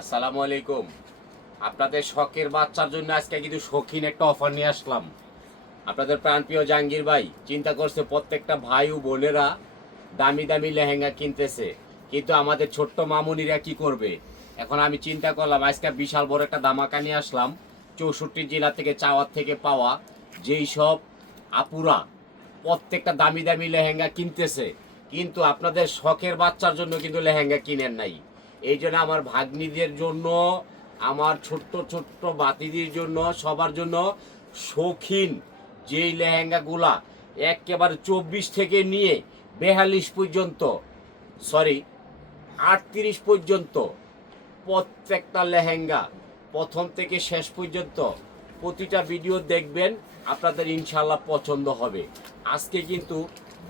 আসসালামু আলাইকুম। আপনাদের শখের বাচ্চার জন্য আজকে কিন্তু শৌখিন একটা অফার নিয়ে আসলাম। আপনাদের প্রাণপ্রিয় জাহাঙ্গীর ভাই চিন্তা করছে প্রত্যেকটা ভাই ও বোনেরা দামি দামি লেহেঙ্গা কিনতেছে, কিন্তু আমাদের ছোট্ট মামুনিরা কি করবে? এখন আমি চিন্তা করলাম আজকে বিশাল বড় একটা ধামাকা নিয়ে আসলাম। 64 জেলা থেকে চাওয়ার থেকে পাওয়া যেই সব আপুরা প্রত্যেকটা দামি দামি লেহেঙ্গা কিনতেছে, কিন্তু আপনাদের শখের বাচ্চার জন্য কিন্তু লেহেঙ্গা কিনেন নাই। এই জন্য আমার ভাগ্নিদের জন্য, আমার ছোট্ট ছোট্ট বাতিদের জন্য, সবার জন্য শৌখিন যেই লেহেঙ্গাগুলা একেবারে 24 থেকে নিয়ে 42 পর্যন্ত, সরি 38 পর্যন্ত প্রত্যেকটা লেহেঙ্গা প্রথম থেকে শেষ পর্যন্ত প্রতিটা ভিডিও দেখবেন, আপনাদের ইনশাল্লাহ পছন্দ হবে। আজকে কিন্তু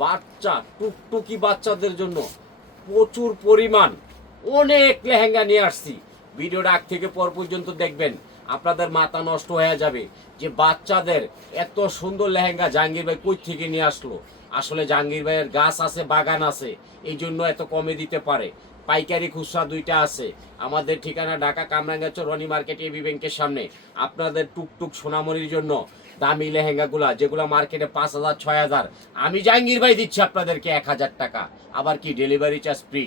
বাচ্চা টুকটুকি বাচ্চাদের জন্য প্রচুর পরিমাণ অনেক লেহেঙ্গা নিয়ে আসছি। ভিডিওটা আগ থেকে পর পর্যন্ত দেখবেন, আপনাদের মাথা নষ্ট হয়ে যাবে যে বাচ্চাদের এত সুন্দর লেহেঙ্গা জাহাঙ্গীর ভাই কই থেকে নিয়ে আসলো। আসলে জাহাঙ্গীর ভাইয়ের গাছ আছে, বাগান আছে, এই জন্য এত কমে দিতে পারে। পাইকারি খুচরা দুইটা আছে। আমাদের ঠিকানা ঢাকা কামরাঙ্গা রনি মার্কেট এবি ব্যাংকের সামনে। আপনাদের টুকটুক সোনামণির জন্য দামি লেহেঙ্গাগুলা যেগুলো মার্কেটে 5,000 6,000, আমি জাহাঙ্গীর ভাই দিচ্ছি আপনাদেরকে 1,000 টাকা। আবার কি ডেলিভারি চার্জ ফ্রি,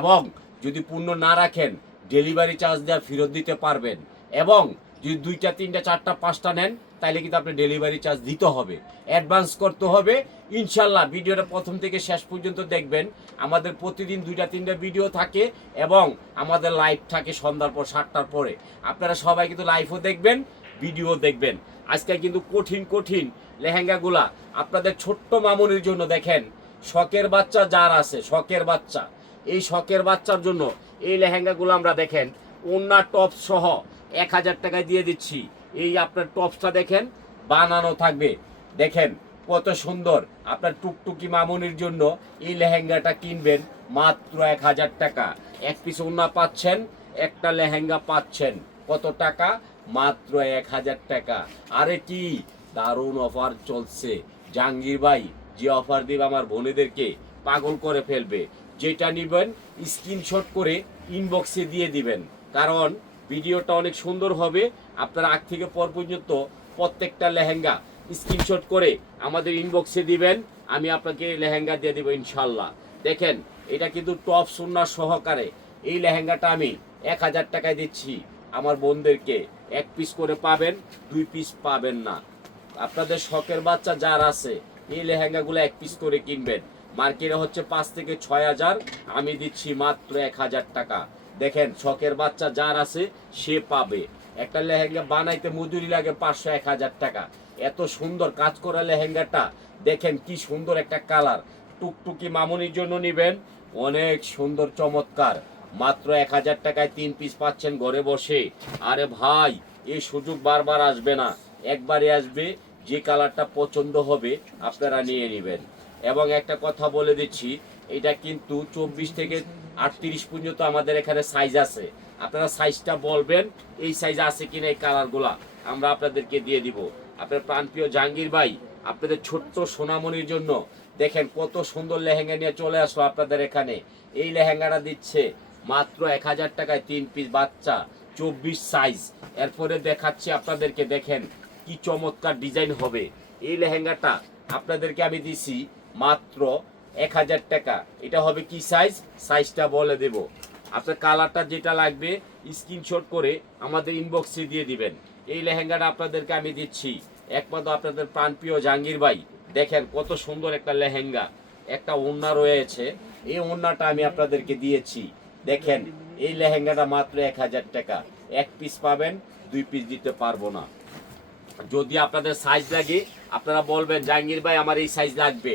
এবং যদি পূর্ণ না রাখেন ডেলিভারি চার্জ দেওয়া ফেরত দিতে পারবেন। এবং যদি 2টা 3টা 4টা 5টা নেন তাহলে কিন্তু আপনি ডেলিভারি চার্জ দিতে হবে, অ্যাডভান্স করতে হবে। ইনশাল্লাহ ভিডিওটা প্রথম থেকে শেষ পর্যন্ত দেখবেন। আমাদের প্রতিদিন 2টা 3টা ভিডিও থাকে এবং আমাদের লাইভ থাকে সন্ধ্যার পর 7টার পরে। আপনারা সবাই কিন্তু লাইভও দেখবেন, ভিডিও দেখবেন। আজকে কিন্তু কঠিন কঠিন লেহেঙ্গাগুলা আপনাদের ছোট্ট মামুনির জন্য। দেখেন শখের বাচ্চা যার আছে, শখের বাচ্চা, এই শখের বাচ্চার জন্য এই লেহেঙ্গাগুলো আমরা দেখেন ওন্না টপ সহ 1,000 টাকায় দিয়ে দিচ্ছি। এই আপনার টপসটা দেখেন বানানো থাকবে, দেখেন কত সুন্দর। আপনার টুকটুকি মামুনির জন্য এই লেহেঙ্গাটা কিনবেন মাত্র 1,000 টাকা। এক পিস ওন্না পাচ্ছেন, একটা লেহেঙ্গা পাচ্ছেন। কত টাকা? মাত্র 1,000 টাকা। আরে কি দারুণ অফার চলছে। জাহাঙ্গীর ভাই যে অফার দিবে আমার বোনেদেরকে পাগল করে ফেলবে। যেটা নেবেন স্ক্রিনশট করে ইনবক্সে দিয়ে দিবেন, কারণ ভিডিওটা অনেক সুন্দর হবে। আপনারা আগ থেকে পর পর্যন্ত প্রত্যেকটা লেহেঙ্গা স্ক্রিনশট করে আমাদের ইনবক্সে দিবেন, আমি আপনাকে লেহেঙ্গা দিয়ে দেবো ইনশাল্লাহ। দেখেন এটা কিন্তু টপ সুন্নার সহকারে এই লেহেঙ্গাটা আমি 1,000 টাকায় দিচ্ছি আমার বোনদেরকে। এক পিস করে পাবেন, 2 পিস পাবেন না। আপনাদের শখের বাচ্চা যার আছে এই লেহেঙ্গাগুলো এক পিস করে কিনবেন। মার্কেটে হচ্ছে 5 থেকে 6,000, আমি দিচ্ছি মাত্র 1,000 টাকা। দেখেন শখের বাচ্চা যার আছে সে পাবে। একটা লেহেঙ্গা বানাইতে মজুরি লাগে 500-1,000 টাকা। এত সুন্দর কাজ করা লেহেঙ্গাটা দেখেন কি সুন্দর একটা কালার। টুকটুকি মামুনির জন্য নেবেন, অনেক সুন্দর চমৎকার। মাত্র 1,000 টাকায় 3 পিস পাচ্ছেন ঘরে বসে। আরে ভাই এই সুযোগ বারবার আসবে না, একবারে আসবে। যে কালারটা পছন্দ হবে আপনারা নিয়ে নেবেন। এবং একটা কথা বলে দিচ্ছি, এটা কিন্তু 24 থেকে 38 পর্যন্ত আমাদের এখানে সাইজ আছে। আপনারা সাইজটা বলবেন এই সাইজ আছে কিনা, এই কালারগুলা আমরা আপনাদেরকে দিয়ে দিব। আপনার প্রাণপ্রিয় জাহাঙ্গীর ভাই আপনাদের ছোট্ট সোনামণির জন্য দেখেন কত সুন্দর লেহেঙ্গা নিয়ে চলে আসলো আপনাদের এখানে। এই লেহেঙ্গাটা দিচ্ছে মাত্র 1,000 টাকায় 3 পিস বাচ্চা 24 সাইজ। এরপরে দেখাচ্ছি আপনাদেরকে, দেখেন কি চমৎকার ডিজাইন হবে। এই লেহেঙ্গাটা আপনাদেরকে আমি দিছি মাত্র 1,000 টাকা। এটা হবে কি সাইজ, সাইজটা বলে দেব। আপনার কালারটা যেটা লাগবে স্ক্রিনশট করে আমাদের ইনবক্সে দিয়ে দিবেন। এই লেহেঙ্গাটা আপনাদেরকে আমি দিচ্ছি একমাত্র আপনাদের প্রাণপ্রিয় জাহাঙ্গীর ভাই। দেখেন কত সুন্দর একটা লেহেঙ্গা, একটা ওড়না রয়েছে। এই ওড়নাটা আমি আপনাদেরকে দিয়েছি। দেখেন এই লেহেঙ্গাটা মাত্র 1,000 টাকা। এক পিস পাবেন, 2 পিস দিতে পারবো না। যদি আপনাদের সাইজ লাগে আপনারা বলবেন জাহাঙ্গীর ভাই আমার এই সাইজ লাগবে,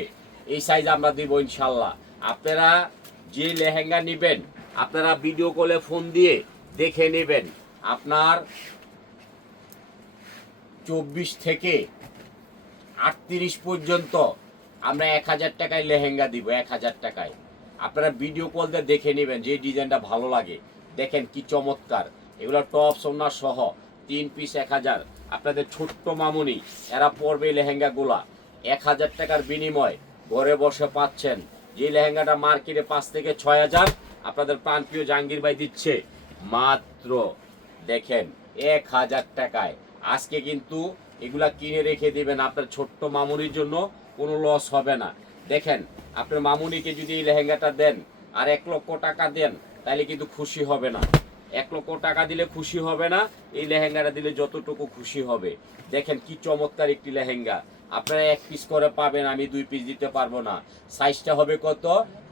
এই সাইজ আমরা দিব ইনশাল্লাহ। আপনারা যে লেহেঙ্গা নেবেন আপনারা ভিডিও কলে ফোন দিয়ে দেখে নেবেন। আপনার 24 থেকে 38 পর্যন্ত আমরা 1,000 টাকায় লেহেঙ্গা দিব, 1,000 টাকায়। আপনারা ভিডিও কল দিয়ে দেখে নেবেন যে ডিজাইনটা ভালো লাগে। দেখেন কি চমৎকার, এগুলো টপ সোনা সহ 3 পিস 1,000। আপনাদের ছোট্ট মামুনি এরা পরবে লেহেঙ্গাগুলা 1,000 টাকার বিনিময় ঘরে বসে পাচ্ছেন। যে লেহেঙ্গাটা মার্কেটে 5 থেকে 6,000, আপনাদের প্রাণপ্রিয় জাহাঙ্গীর ভাই দিচ্ছে মাত্র দেখেন 1000 টাকায়। আজকে কিন্তু এগুলা কিনে রেখে দিবেন, আপনার ছোট্ট মামুনির জন্য কোনো লস হবে না। দেখেন আপনার মামুনিকে যদি এই লেহেঙ্গাটা দেন আর 1 লক্ষ টাকা দেন, তাহলে কিন্তু খুশি হবে না। 1 লক্ষ টাকা দিলে খুশি হবে না, এই লেহেঙ্গাটা দিলে যতটুকু খুশি হবে। দেখেন কি চমৎকার একটি লেহেঙ্গা। আপনারা 1 পিস করে পাবেন, আমি 2 পিস দিতে পারবো না। সাইজটা হবে কত?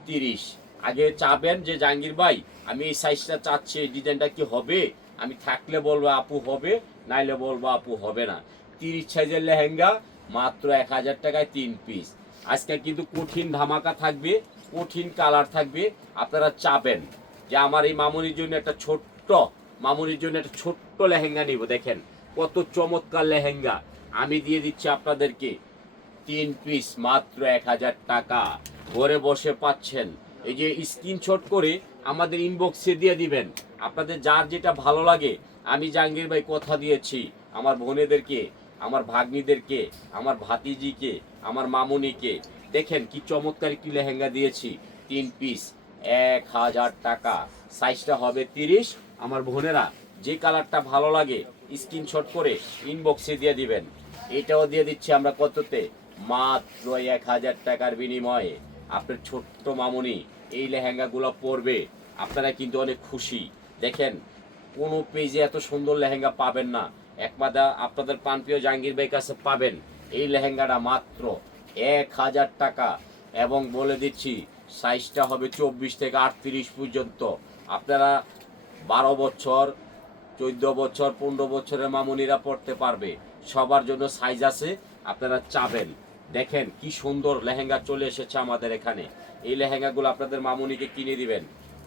30। আগে চাবেন যে জাহাঙ্গীর ভাই আমি এই সাইজটা চাচ্ছি, এই ডিজাইনটা কি হবে? আমি থাকলে বলবো আপু হবে, নাইলে বলবো আপু হবে না। 30 সাইজের লেহেঙ্গা মাত্র 1000 টাকায় 3 পিস। আজকে কিন্তু কঠিন ধামাকা থাকবে, কঠিন কালার থাকবে। আপনারা চাবেন যে আমার এই মামুনির জন্য একটা ছোট্ট, মামুনির জন্য একটা ছোট্ট লেহেঙ্গা নিব। দেখেন কত চমৎকার লেহেঙ্গা। আমি দিয়ে দিচ্ছি আপনাদেরকে 3 পিস মাত্র 1000 টাকা। ঘরে বসে পাচ্ছেন। এই যে স্ক্রিনশট করে আমাদের ইনবক্সে দিয়ে দিবেন, আপনাদের যার যেটা ভালো লাগে। আমি জাহাঙ্গীর ভাই কথা দিয়েছি আমার বোনেদেরকে, আমার ভাগ্নিদেরকে, আমার ভাতিজিকে, আমার মামুনিকে। দেখেন কি চমৎকার একটি লেহেঙ্গা দিয়েছি, 3 পিস 1000 টাকা। সাইজটা হবে 30। আমার বোনেরা যে কালারটা ভালো লাগে স্ক্রিনশট করে ইনবক্সে দিয়ে দিবেন। এটাও দিয়ে দিচ্ছি আমরা কততে? মাত্র 1000 টাকার বিনিময়ে। আপনার ছোট্ট মামুনি এই লেহেঙ্গাগুলো পরবে, আপনারা কিন্তু অনেক খুশি। দেখেন কোনো পেজে এত সুন্দর লেহেঙ্গা পাবেন না, একমাত্র আপনাদের প্রাণপ্রিয় জাহাঙ্গীর ভাই কাছে পাবেন এই লেহেঙ্গাটা মাত্র 1000 টাকা। এবং বলে দিচ্ছি সাইজটা হবে 24 থেকে 38 পর্যন্ত। আপনারা 12 বছর, 14 বছর, 15 বছরের মামুনিরা পড়তে পারবে, সবার জন্য সাইজ আছে। আপনারা চাবেন। দেখেন কি সুন্দর লেহেঙ্গা চলে এসেছে আমাদের এখানে। এই লেহেঙ্গাগুলো আপনাদের মামুনিকে কিনে দিবেন।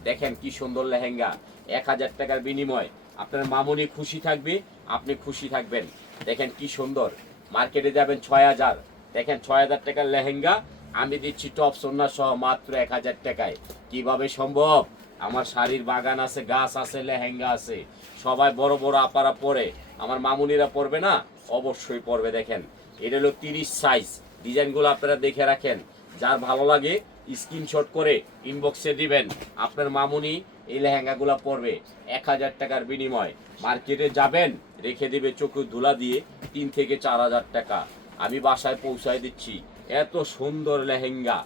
দেখেন কি সুন্দর লেহেঙ্গা, 1000 টাকার বিনিময়। আপনার মামুনি খুশি থাকবে, আপনি খুশি থাকবেন। দেখেন কি সুন্দর। মার্কেটে যাবেন 6000, দেখেন 6000 টাকার লেহেঙ্গা আমি দিচ্ছি টপ সোনা সহ মাত্র 1000 টাকায়। কিভাবে সম্ভব? আমার শাড়ির বাগান আছে, গাছ আছে, লেহেঙ্গা আছে। সবাই বড় বড় আপারা পরে, আমার মামুনিরা পরবে না? অবশ্যই পরবে। দেখেন এটা হলো 30 সাইজ। ডিজাইনগুলো আপনারা দেখে রাখেন, যার ভালো লাগে স্ক্রিনশট করে ইনবক্সে দিবেন। আপনার মামুনি এই লেহেঙ্গাগুলো পরবে 1000 টাকার বিনিময়। মার্কেটে যাবেন, রেখে দেবে চোখে ধুলা দিয়ে 3 থেকে 4000 টাকা। আমি বাসায় পৌঁছায় দিচ্ছি এত সুন্দর লেহেঙ্গা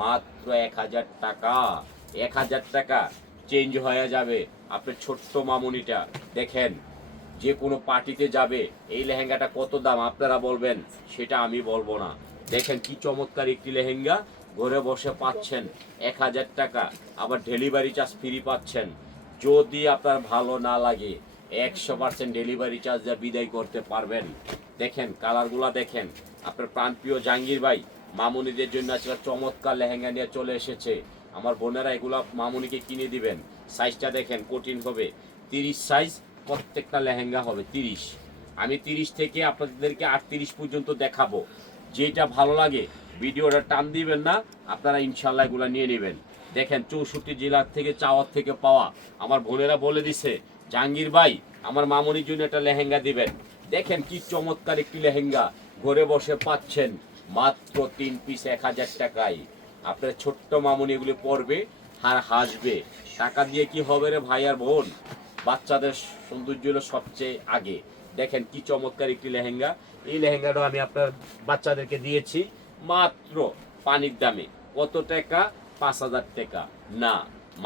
মাত্র 1000 টাকা। 1000 টাকা চেঞ্জ হয়ে যাবে আপনার ছোট্ট মামুনিটা। দেখেন যে কোনো পার্টিতে যাবে, এই লেহেঙ্গাটা কত দাম আপনারা বলবেন, সেটা আমি বলবো না। দেখেন কি চমৎকার একটি লেহেঙ্গা, ঘরে বসে পাচ্ছেন 1000 টাকা। আবার ডেলিভারি চার্জ ফ্রি পাচ্ছেন। যদি আপনার ভালো না লাগে 100% ডেলিভারি চার্জ যা বিদায় করতে পারবেন। দেখেন কালারগুলা দেখেন। আপনার প্রাণপ্রিয় জাহাঙ্গীর ভাই মামুনিদের জন্য আজকে চমৎকার লেহেঙ্গা নিয়ে চলে এসেছে। আমার বোনেরা এগুলা মামুনিকে কিনে দিবেন। সাইজটা দেখেন কঠিন হবে, 30 সাইজ। প্রত্যেকটা লেহেঙ্গা হবে 30। আমি 30 থেকে আপনাদেরকে 38 পর্যন্ত দেখাবো। যেটা ভালো লাগে ভিডিওটা টান দিবেন না, আপনারা ইনশাল্লাহ এগুলো নিয়ে নেবেন। দেখেন 64 জেলার থেকে চাওয়ার থেকে পাওয়া আমার বোনেরা বলে দিছে জাহাঙ্গীর ভাই আমার মামুনির জন্য একটা লেহেঙ্গা দিবেন। দেখেন কি চমৎকার একটি লেহেঙ্গা, ঘরে বসে পাচ্ছেন মাত্র 3 পিস 1000 টাকায়। আপনার ছোট্ট মামুনি এগুলি পরবে আর হাসবে। টাকা দিয়ে কি হবে রে ভাই আর বোন? বাচ্চাদের সৌন্দর্য হলো সবচেয়ে আগে। দেখেন কি চমৎকার একটি লেহেঙ্গা। এই লেহেঙ্গাটা আমি আপনার বাচ্চাদেরকে দিয়েছি মাত্র পানির দামে। কত টাকা? 5000 টাকা না,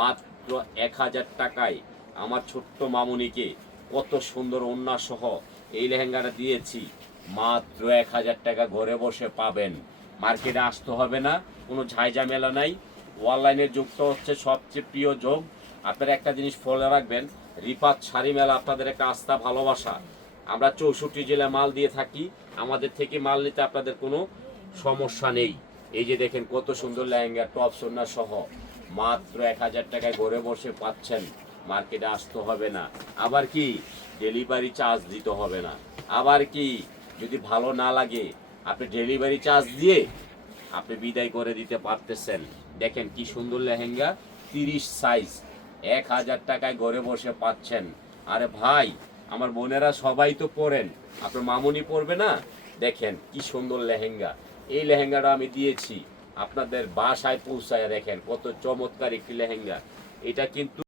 মাত্র 1000 টাকায় আমার ছোট্ট মামুনিকে কত সুন্দর ওড়না সহ এই লেহেঙ্গাটা দিয়েছি মাত্র 1000 টাকা। ঘরে বসে পাবেন, মার্কেটে আসতে হবে না, কোনো ঝামেলা নাই। অনলাইনের যুগটা হচ্ছে সবচেয়ে প্রিয় যুগ। আপনারা একটা জিনিস ফলো রাখবেন, রিপাত শাড়ি মেলা আপনাদের একটা আস্থা ভালোবাসা। আমরা 64 জেলা মাল দিয়ে থাকি, আমাদের থেকে মাল নিতে আপনাদের কোনো সমস্যা নেই। এই যে দেখেন কত সুন্দর লেহেঙ্গা টপ সোনা সহ মাত্র 1000 টাকায় ঘরে বসে পাচ্ছেন। মার্কেটে আসতে হবে না। আবার কি ডেলিভারি চার্জ দিতে হবে না। আবার কি যদি ভালো না লাগে আপনি ডেলিভারি চার্জ দিয়ে আপনি বিদায় করে দিতে পারতেছেন। দেখেন কি সুন্দর লেহেঙ্গা, 30 সাইজ, 1000 টাকায় ঘরে বসে পাচ্ছেন। আরে ভাই আমার বোনেরা সবাই তো পরেন, আপনার মামুনি পরবে না? দেখেন কি সুন্দর লেহেঙ্গা। এই লেহেঙ্গাটা আমি দিয়েছি আপনাদের বাসায় পৌঁছায়। দেখেন কত চমৎকার একটি লেহেঙ্গা। এটা কিন্তু